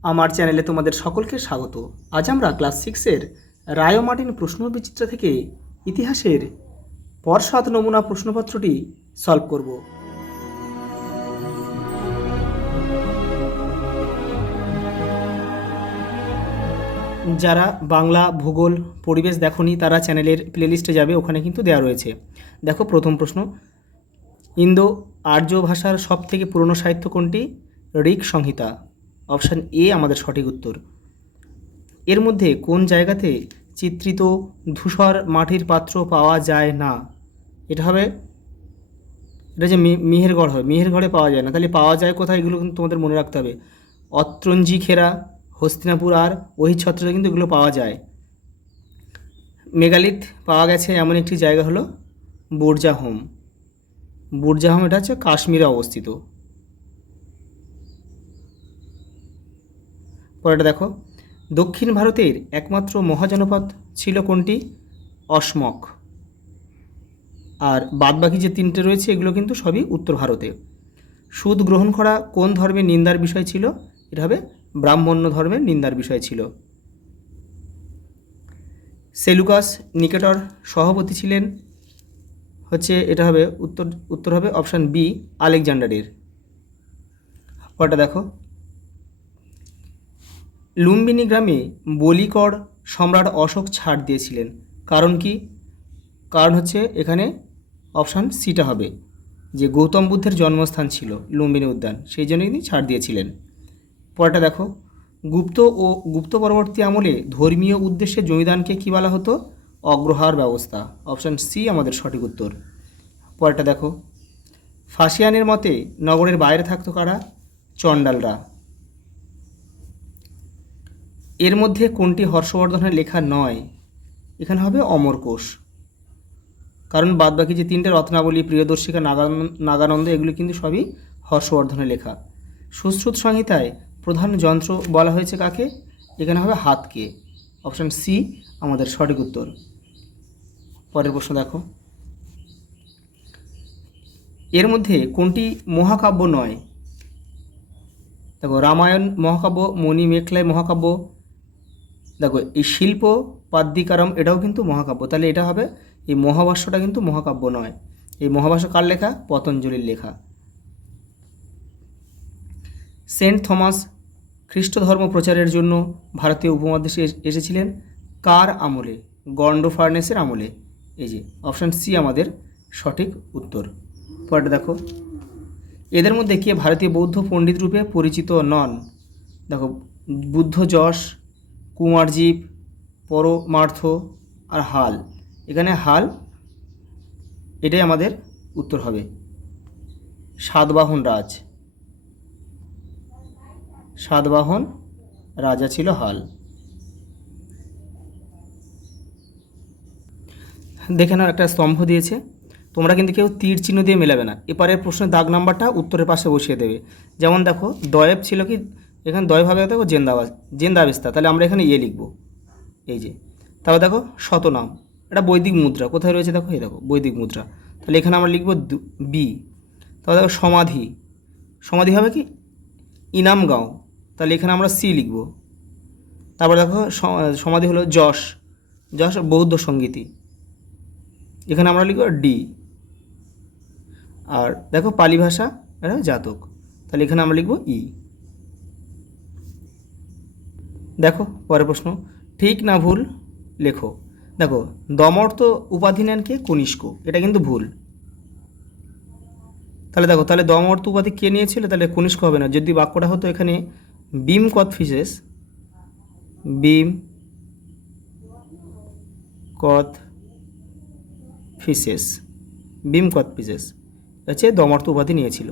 আমার চ্যানেলে তোমাদের সকলকে স্বাগত। আজ আমরা ক্লাস 6-এর রায় ও মার্টিন প্রশ্নবিচিত্রা থেকে ইতিহাসের পর্ষদ নমুনা প্রশ্নপত্রটি সলভ করব। যারা বাংলা, ভূগোল, পরিবেশ দেখোনি তারা চ্যানেলের প্লেলিস্টে যাবে, ওখানে কিন্তু দেওয়া রয়েছে। দেখো, প্রথম প্রশ্ন, ইন্দো আর্য ভাষার সবথেকে পুরনো সাহিত্য কোনটি? ঋক সংহিতা। অপশান এ আমাদের সঠিক উত্তর। এর মধ্যে কোন জায়গাতে চিত্রিত ধূসর মাটির পাত্র পাওয়া যায় না? এটা হবে, এটা যে মেহেরগড় হয়, মেহেরগড়ে পাওয়া যায় না, তাহলে পাওয়া যায় কোথায়? এগুলো কিন্তু তোমাদের মনে রাখতে হবে। অত্রঞ্জি খেরা, হস্তিনাপুর আর ওহিছত্রে কিন্তু এগুলো পাওয়া যায়। মেগালিথ পাওয়া গেছে এমন একটি জায়গা হলো বুরজাহোম। বুরজাহোম এটা হচ্ছে কাশ্মীরে অবস্থিত। পরেরটা দেখো, দক্ষিণ ভারতের একমাত্র মহাজনপদ ছিল কোনটি? অসমক। আর বাদবাকি যে তিনটে রয়েছে এগুলো কিন্তু সবই উত্তর ভারতে। সুদ গ্রহণ করা কোন ধর্মের নিন্দার বিষয় ছিল? এটা হবে ব্রাহ্মণ্য ধর্মের নিন্দার বিষয় ছিল। সেলুকাস নিকেটর সভাপতি ছিলেন হচ্ছে, এটা হবে উত্তর হবে অপশান বি, আলেকজান্ডারের। পরটা দেখো, লুম্বিনী গ্রামে বলিকর সম্রাট অশোক ছাড় দিয়েছিলেন, কারণ কি? কারণ হচ্ছে এখানে অপশান সিটা হবে, যে গৌতম বুদ্ধের জন্মস্থান ছিল লুম্বিনী উদ্যান, সেই জন্য তিনি ছাড় দিয়েছিলেন। পরেরটা দেখো, গুপ্ত পরবর্তী আমলে ধর্মীয় উদ্দেশ্যে জমিদানকে কী বলা হতো? অগ্রহার ব্যবস্থা। অপশান সি আমাদের সঠিক উত্তর। পরেরটা দেখো, ফাসিয়ানের মতে নগরের বাইরে থাকতো কারা? চণ্ডালরা। এর মধ্যে কোনটি হর্ষবর্ধনের লেখা নয়? এখানে হবে অমরকোষ, কারণ বাদবাকি যে তিনটে রত্নাবলী, প্রিয়দর্শিকা, নাগানন্দ এগুলো কিন্তু সবই হর্ষবর্ধনের লেখা। সুশ্রুত সংহিতায় প্রধান যন্ত্র বলা হয়েছে কাকে? এখানে হবে হাতকে। অপশান সি আমাদের সঠিক উত্তর। পরের প্রশ্ন দেখো, এর মধ্যে কোনটি মহাকাব্য নয়? দেখো, রামায়ণ মহাকাব্য, মণিমেখলাই মহাকাব্য। দেখো, এই শিল্প পাদ্যিকারম এটাও কিন্তু মহাকাব্য, তাহলে এটা হবে, এই মহাভাষ্যটা কিন্তু মহাকাব্য নয়। এই মহাভাষ্য কার লেখা? পতঞ্জলির লেখা। সেন্ট থমাস খ্রিস্ট ধর্ম প্রচারের জন্য ভারতীয় উপমহাদেশে এসেছিলেন কার আমলে? গন্ডোফার্নেসের আমলে। এই যে অপশান সি আমাদের সঠিক উত্তর। পরেরটা দেখো, এদের মধ্যে কে ভারতীয় বৌদ্ধ পণ্ডিত রূপে পরিচিত নন? দেখো, বুদ্ধ যশ, কুমারজীব, পরমার্থ আর হাল। এখানে হাল এটাই আমাদের উত্তর হবে। সাতবাহন রাজা ছিল হাল। দেখে নাও, একটা স্তম্ভ দিয়েছে, তোমরা কিন্তু কেউ তীর চিহ্ন দিয়ে মেলাবে না। এপারের প্রশ্নের দাগ নাম্বারটা উত্তরের পাশে বসিয়ে দেবে। যেমন দেখো, দয়েব ছিল কি? এখানে দয় ভাবে দেখো জেন্দাবেস্তা, তাহলে আমরা এখানে ইয়ে লিখব, এই যে। তারপর দেখো শতনাম, এটা বৈদিক মুদ্রা, কোথায় রয়েছে দেখো, এই দেখো বৈদিক মুদ্রা, তাহলে এখানে আমরা লিখব বি। তারপর দেখো সমাধি হবে কি? ইনামগাঁও, তাহলে এখানে আমরা সি লিখব। তারপর দেখো সমাধি হলো যশ বৌদ্ধ সঙ্গীতি, এখানে আমরা লিখব ডি। আর দেখো পালি ভাষা, এটা জাতক, তাহলে এখানে আমরা লিখব ই। দেখো পরের প্রশ্ন, ঠিক না ভুল লেখো। দেখো, দমর্ত উপাধি নেন কে? কনিষ্ক, এটা কিন্তু ভুল। তাহলে দেখো, তাহলে দমর্ত উপাধি কে নিয়েছিল? তাহলে কনিষ্ক হবে না। যদি বাক্যটা হতো এখানে বিম কত ফিসেস হচ্ছে দমর্ত উপাধি নিয়েছিল।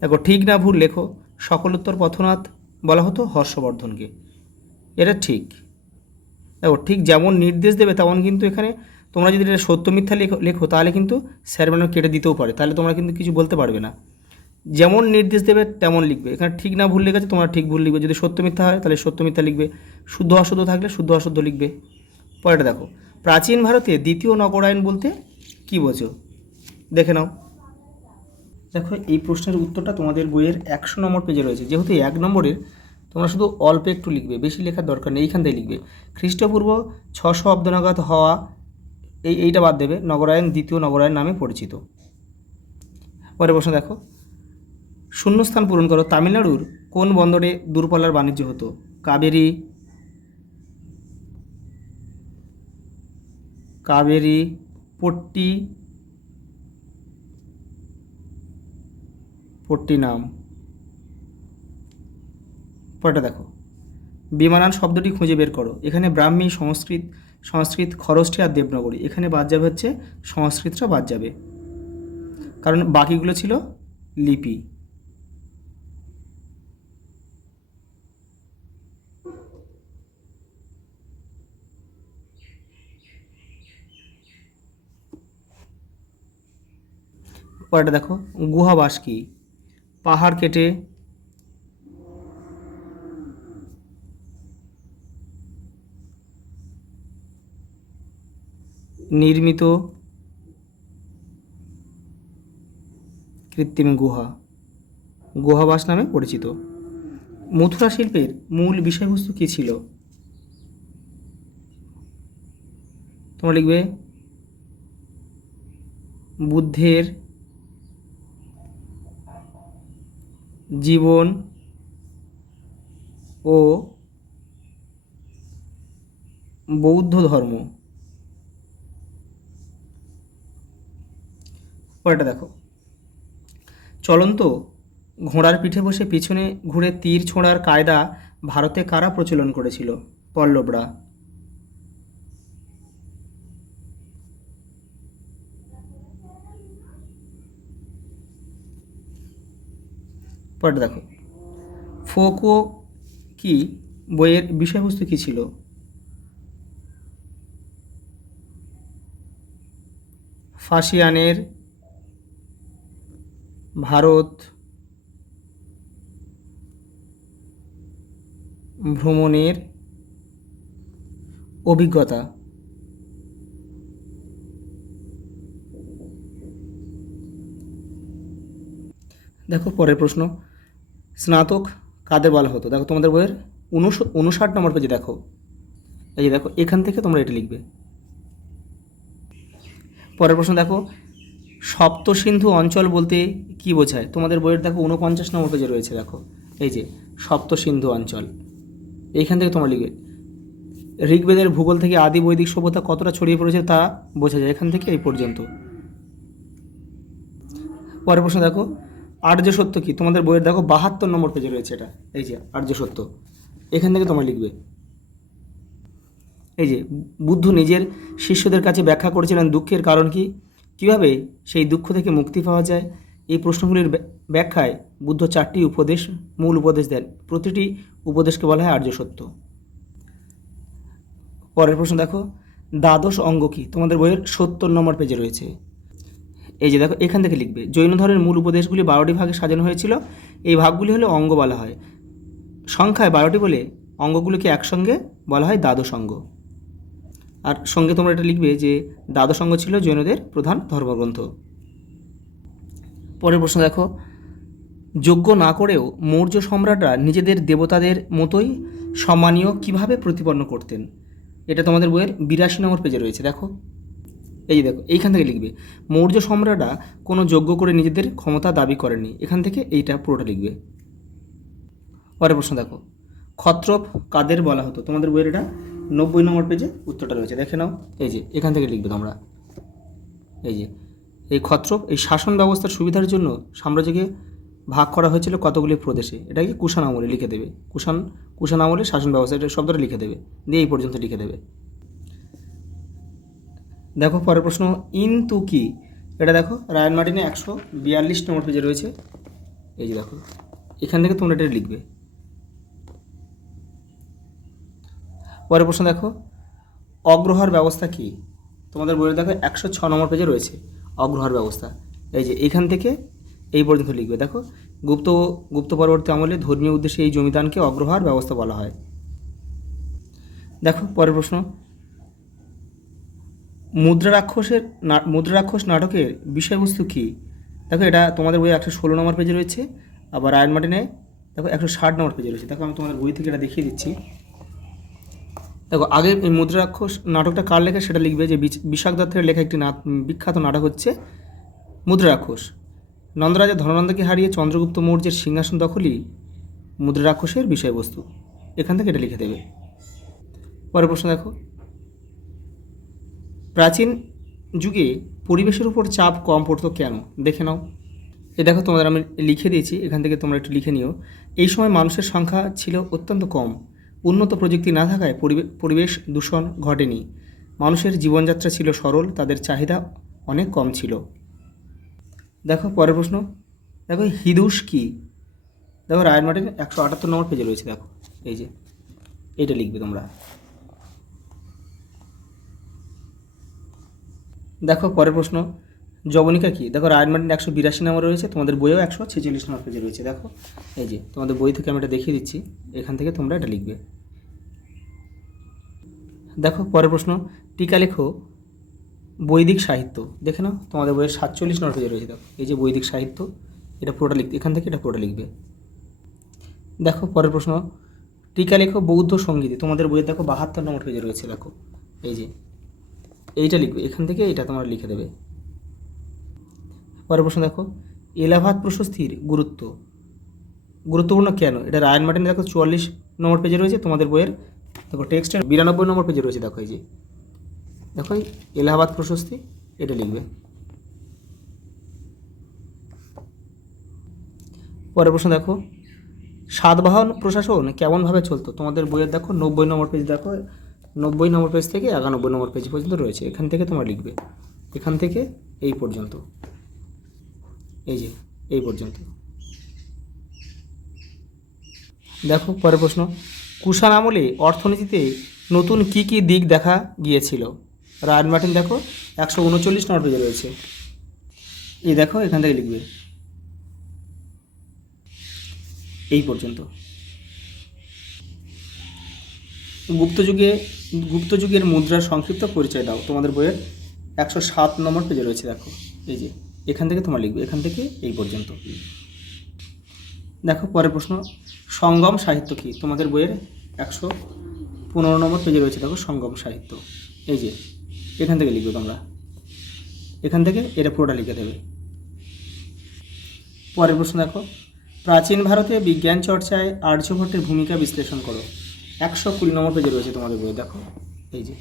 দেখো, ঠিক না ভুল লেখো। সকলোত্তর পথনাথ বলা হতো হর্ষবর্ধনকে, এটা ঠিক। দেখো, ঠিক যেমন নির্দেশ দেবে তেমন কিন্তু এখানে তোমরা যদি এটা সত্য মিথ্যা লেখো তাহলে কিন্তু স্যার ম্যাডাম কেটে দিতেও পারে, তাহলে তোমরা কিন্তু কিছু বলতে পারবে না। যেমন নির্দেশ দেবে তেমন লিখবে। এখানে ঠিক না ভুল লেখেছে, তোমরা ঠিক ভুল লিখবে। যদি সত্য মিথ্যা হয় তাহলে সত্য মিথ্যা লিখবে, শুদ্ধ অশুদ্ধ থাকলে শুদ্ধ অশুদ্ধ লিখবে। পরেরটা দেখো, প্রাচীন ভারতে দ্বিতীয় নগরায়ণ বলতে কী বোঝো? দেখে নাও। দেখো, এই প্রশ্নের উত্তরটা তোমাদের বইয়ের 100 নম্বর পেজে রয়েছে। যেহেতু 1 নম্বরের, তোমরা শুধু অল্প একটু লিখবে, বেশি লেখার দরকার নেই, এইখান থেকে লিখবে খ্রিস্টপূর্ব 600 অব্দ নাগাদ হওয়া, এইটা বাদ দেবে, নগরায়ণ দ্বিতীয় নগরায়ণ নামে পরিচিত। পরের প্রশ্ন দেখো, শূন্যস্থান পূরণ করো। তামিলনাড়ুর কোন বন্দরে দূরপাল্লার বাণিজ্য হতো? কাবেরী, পট্টিনাম। পরেরটা দেখো, বিমানান শব্দটি খুঁজে বের করো। এখানে ব্রাহ্মী, সংস্কৃত, খরষ্ঠী আর দেবনাগরী, এখানে বাদ যাবে হচ্ছে সংস্কৃতটা বাদ যাবে, কারণ বাকিগুলো ছিল লিপি। পরেরটা দেখো, গুহাবাস কি? পাহাড় কেটে নির্মিত কৃত্রিম গুহাবাস নামে পরিচিত। মথুরা শিল্পের মূল বিষয়বস্তু কী ছিল? তোমরা লিখবে বুদ্ধের জীবন ও বৌদ্ধ ধর্ম। পরেরটা দেখো, চলন্ত ঘোড়ার পিঠে বসে পিছনে ঘুরে তীর ছোঁড়ার কায়দা ভারতে কারা প্রচলন করেছিল? পল্লবরা। পরেরটা দেখো, ফোকো কি বইয়ের বিষয়বস্তু কী ছিল? ফাসিয়ানের ভারত ভ্রমণের অভিজ্ঞতা। দেখো পরের প্রশ্ন, স্নাতক কাদের বলা হতো? দেখো তোমাদের বইয়ের 59 নম্বর পেজে দেখো, এই যে দেখো এখান থেকে তোমরা এটা লিখবে। পরের প্রশ্ন দেখো, সপ্তসিন্ধু অঞ্চল বলতে কি বোঝায়? তোমাদের বইয়ের দেখো 49 নম্বর পেজে রয়েছে, দেখো এই যে সপ্তসিন্ধু অঞ্চল, এইখান থেকে তোমরা লিখবে। ঋগ্বেদের ভূগোল থেকে আদি বৈদিক সভ্যতা কতটা ছড়িয়ে পড়েছে তা বোঝা যায় এখান থেকে এই পর্যন্ত। পরের প্রশ্ন দেখো, আর্য সত্য কি? তোমাদের বইয়ের দেখো 72 নম্বর পেজে রয়েছে এটা, এই যে আর্য সত্য, এখান থেকে তোমরা লিখবে। এই যে বুদ্ধ নিজের শিষ্যদের কাছে ব্যাখ্যা করেছিলেন দুঃখের কারণ কি, কীভাবে সেই দুঃখ থেকে মুক্তি পাওয়া যায়। এই প্রশ্নগুলির ব্যাখ্যায় বুদ্ধ 4টি মূল উপদেশ দেন, প্রতিটি উপদেশকে বলা হয় আর্য সত্য। পরের প্রশ্ন দেখো, দ্বাদশ অঙ্গ কি? তোমাদের বইয়ের 70 নম্বর পেজে রয়েছে, এই যে দেখো এখান থেকে লিখবে। জৈন ধর্মের মূল উপদেশগুলি 12টি ভাগে সাজানো হয়েছিল, এই ভাগগুলি হলো অঙ্গ বলা হয়, সংখ্যায় 12টি বলে অঙ্গগুলিকে একসঙ্গে বলা হয় দ্বাদশ অঙ্গ। আর সঙ্গে তোমরা এটা লিখবে যে দ্বাদশ অঙ্গ ছিল জৈনদের প্রধান ধর্মগ্রন্থ। পরের প্রশ্ন দেখো, যজ্ঞ না করেও মৌর্য সম্রাটরা নিজেদের দেবতাদের মতোই সম্মানীয় কিভাবে প্রতিপন্ন করতেন? এটা তোমাদের বইয়ের 82 নম্বর পেজে রয়েছে, দেখো এই যে দেখো এইখান থেকে লিখবে। মৌর্য সম্রাটরা কোনো যজ্ঞ করে নিজেদের ক্ষমতা দাবি করেননি, এখান থেকে এইটা পুরোটা লিখবে। পরের প্রশ্ন দেখো, ক্ষত্রপ কাদের বলা হতো? তোমাদের বইয়ের এটা 90 নম্বর পেজে উত্তরটা রয়েছে, দেখে নাও। এই যে এখান থেকে লিখবে তোমরা, এই যে এই ক্ষত্রপ এই শাসন ব্যবস্থার সুবিধার জন্য সাম্রাজ্যকে ভাগ করা হয়েছিল কতগুলি প্রদেশে, এটাকে কুষাণ আমলে লিখে দেবে। কুষাণ আমলে শাসন ব্যবস্থা, এটা শব্দটা লিখে দেবে, দিয়ে এই পর্যন্ত লিখে দেবে। দেখো পরের প্রশ্ন, ইনতু কি? এটা দেখো রায়ান মার্টিনে 142 নম্বর পেজে রয়েছে, এই যে দেখো এখান থেকে তোমরা এটা লিখবে। পরের প্রশ্ন দেখো, অগ্রহার ব্যবস্থা কি? তোমাদের বইয়ে দেখো 106 নম্বর পেজে রয়েছে অগ্রহার ব্যবস্থা, এই যে এখান থেকে এই পর্যন্ত লিখবে। দেখো গুপ্ত পরবর্তী আমলে ধর্মীয় উদ্দেশ্যে এই জমিদানকে অগ্রহার ব্যবস্থা বলা হয়। দেখো পরের প্রশ্ন, মুদ্রারাক্ষস নাটকের বিষয়বস্তু কী? দেখো এটা তোমাদের বইয়ে 116 নম্বর পেজে রয়েছে, আবার রায়ান মার্টিনে দেখো 160 নম্বর পেজে রয়েছে। দেখো আমি তোমাদের বই থেকে এটা দেখিয়ে দিচ্ছি। দেখো আগে এই মুদ্রাক্ষস নাটকটা কার লেখা সেটা লিখবে, যে বিশাখ দত্তের লেখা একটি বিখ্যাত নাটক হচ্ছে মুদ্রাক্ষস। নন্দরাজা ধননন্দকে হারিয়ে চন্দ্রগুপ্ত মৌর্যের সিংহাসন দখলই মুদ্রাক্ষসের বিষয়বস্তু। এখান থেকে এটা লিখে দেবে। পরের প্রশ্ন দেখো, প্রাচীন যুগে পরিবেশের উপর চাপ কম পড়তো কেন? দেখে নাও। এ দেখো তোমাদের আমি লিখে দিয়েছি, এখান থেকে তোমরা একটু লিখে নিও। এই সময় মানুষের সংখ্যা ছিল অত্যন্ত কম। উন্নত প্রযুক্তি না থাকায় পরিবেশ দূষণ ঘটেনি। মানুষের জীবনযাত্রা ছিল সরল, তাদের চাহিদা অনেক কম ছিল। দেখো পরের প্রশ্ন, দেখো হিদুষ কি? দেখো রায়ের মার্টিন 178 নম্বর পেজে রয়েছে। দেখো এই যে এইটা লিখবে তোমরা। দেখো পরের প্রশ্ন, যবনিকা কি? দেখো রায়ের মার্টিন 182 নম্বর রয়েছে, তোমাদের বইয়েও 146 নম্বর পেজে রয়েছে। দেখো এই যে তোমাদের বই থেকে আমি এটা দেখিয়ে দিচ্ছি, এখান থেকে তোমরা এটা লিখবে। দেখো পরের প্রশ্ন, টিকা লেখো বৈদিক সাহিত্য। দেখে নাও, তোমাদের বইয়ের 47 নম্বর পেজে রয়েছে। দেখো এই যে বৈদিক সাহিত্য, এটা পুরোটা লিখতে, এখান থেকে এটা পুরোটা লিখবে। দেখো পরের প্রশ্ন, টিকা লেখো বৌদ্ধ সঙ্গীত। তোমাদের বইয়ে দেখো 72 নম্বর পেজে রয়েছে। দেখো এই যে এইটা লিখবে, এখান থেকে এটা তোমরা লিখে দেবে। পরের প্রশ্ন দেখো, এলাহাবাদ প্রশস্তির গুরুত্বপূর্ণ কেন? এটা রায়ান মার্টিন দেখো 44 নম্বর পেজে রয়েছে। তোমাদের বইয়ের দেখো টেক্সটের 92 নম্বর পেজে রয়েছে। দেখো এই যে দেখো এলাহাবাদ প্রশস্তি, এটা লিখবে। পরের প্রশ্ন দেখো, সাতবাহন প্রশাসন কেমনভাবে চলতো? তোমাদের বইয়ের দেখো 90 নম্বর পেজ। দেখো 90 নম্বর পেজ থেকে 91 নম্বর পেজ পর্যন্ত রয়েছে, এখান থেকে তোমরা লিখবে। এখান থেকে এই পর্যন্ত, এই যে এই পর্যন্ত। দেখো পরের প্রশ্ন, কুষাণ আমলে অর্থনীতিতে নতুন কি কি দিক দেখা গিয়েছিল? রায়ান মার্টিন দেখো 139 নম্বর পেজে রয়েছে। এই দেখো এখান থেকে লিখবে এই পর্যন্ত। গুপ্তযুগের মুদ্রার সংক্ষিপ্ত পরিচয় দাও। তোমাদের বইয়ের 107 নম্বর পেজে রয়েছে। দেখো এই যে এখান থেকে তোমরা লিখবে, এখান থেকে এই পর্যন্ত। দেখো পরের প্রশ্ন, সঙ্গম সাহিত্য কি? তোমাদের বইয়ের 115 নম্বর পেজে রয়েছে। দেখো সঙ্গম সাহিত্য, এই যে এখান থেকে লিখবে তোমরা, এখান থেকে এটা পুরোটা লিখে দেবে। পরের প্রশ্ন দেখো, প্রাচীন ভারতে বিজ্ঞান চর্চায় আর্যভট্টের ভূমিকা বিশ্লেষণ করো। 120 নম্বর পেজে রয়েছে তোমাদের বই। দেখো এই যে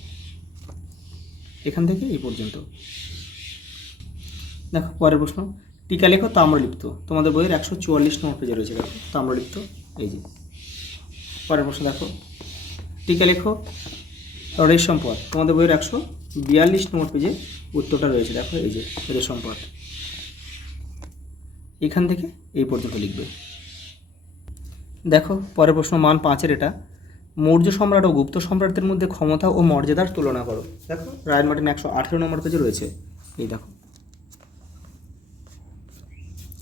এখান থেকে এই পর্যন্ত। দেখো পরের প্রশ্ন, টিকা লেখো তাম্রলিপ্ত। তোমাদের বইয়ের 144 নম্বর পেজে রয়েছে। দেখো তাম্রলিপ্ত, এই যে। পরের প্রশ্ন দেখো, টিকা লেখো রেশম পথ। তোমাদের বইয়ের 142 নম্বর পেজে উত্তরটা রয়েছে। দেখো এই যে রেশম পথ, এখান থেকে এই পর্যন্ত লিখবে। দেখো পরের প্রশ্ন, মান 5-এর এটা, মৌর্য সম্রাট ও গুপ্ত সম্রাটদের মধ্যে ক্ষমতা ও মর্যাদার তুলনা করো। দেখো রায়ান মার্টিন 118 নম্বর পেজে রয়েছে। এই দেখো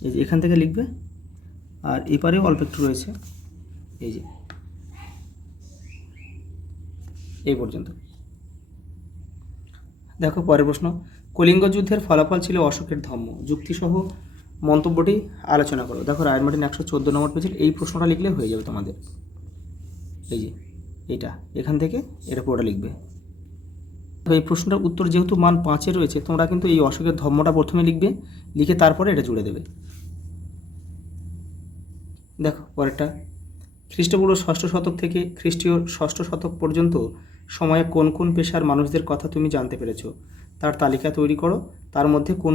এই যে এখান থেকে লিখবে, আর এপারেও অল্প একটু রয়েছে, এই যে এই পর্যন্ত। দেখো পরের প্রশ্ন, কলিঙ্গ যুদ্ধের ফলাফল ছিল অশোকের ধর্ম, যুক্তিসহ মন্তব্যটি আলোচনা করো। দেখো রায়ান মার্টিন 114 নম্বর পেজের এই প্রশ্নটা লিখলে হয়ে যাবে তোমাদের। এই যে এইটা, এখান থেকে এটা পুরোটা লিখবে। এই প্রশ্নটার উত্তর যেহেতু মান 5-এ রয়েছে, তোমরা কিন্তু এই অশোকের ধর্মটা প্রথমে লিখবে, লিখে তারপরে এটা জুড়ে দেবে। দেখো পরেরটা, খ্রিস্টপূর্ব 6ষ্ঠ শতক থেকে খ্রিস্টীয় 6ষ্ঠ শতক পর্যন্ত সময়ে কোন কোন পেশার মানুষদের কথা তুমি জানতে পেরেছো? তার তালিকা তৈরি করো। তার মধ্যে কোন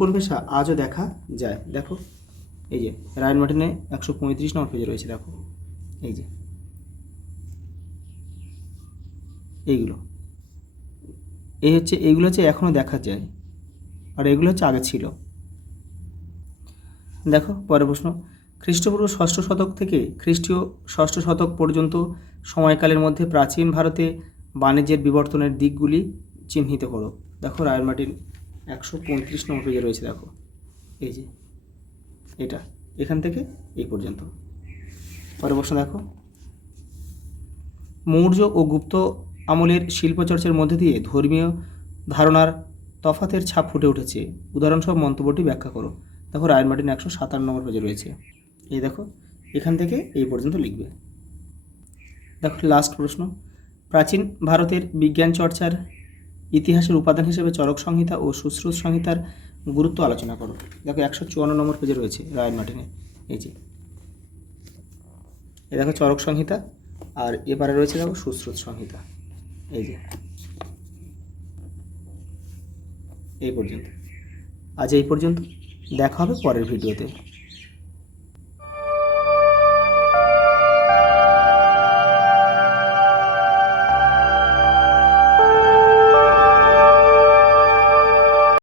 কোন পেশা আজও দেখা যায়? দেখো এই যে রায়ান মার্টিনে 135 নম্বর পেজে রয়েছে। দেখো এই যে এইগুলো, এইগুলো হচ্ছে এখনও দেখা যায়, আর এগুলো হচ্ছে আগে ছিল। দেখো পরের প্রশ্ন, খ্রিস্টপূর্ব 6ষ্ঠ শতক থেকে খ্রিস্টীয় 6ষ্ঠ শতক পর্যন্ত সময়কালের মধ্যে প্রাচীন ভারতে বাণিজ্যের বিবর্তনের দিকগুলি চিহ্নিত করো। দেখো রায়ান মার্টিন 135 নম্বর পেজে রয়েছে। দেখো এই যে এটা, এখান থেকে এই পর্যন্ত। পরের প্রশ্ন দেখো, মৌর্য ও গুপ্ত আমলের শিল্পচর্চার মধ্যে দিয়ে ধর্মীয় ধারণার তফাতের ছাপ ফুটে উঠেছে, উদাহরণসহ মন্তব্যটি ব্যাখ্যা করো। দেখো রায়ান মার্টিন 157 নম্বর পেজে রয়েছে। এই দেখো এখান থেকে এই পর্যন্ত লিখবে। দেখো লাস্ট প্রশ্ন, প্রাচীন ভারতের বিজ্ঞান চর্চার ইতিহাসের উপাদান হিসেবে চরক সংহিতা ও সুশ্রুত সংহিতার গুরুত্ব আলোচনা করো। দেখো 154 নম্বর পেজে রয়েছে রয়্যাল মার্টিনে। এই যে এই দেখো চরক সংহিতা, আর এবারে রয়েছে দেখো সুশ্রুত সংহিতা। এই যে এই পর্যন্ত, আজ এই পর্যন্ত, দেখা হবে পরের ভিডিওতে।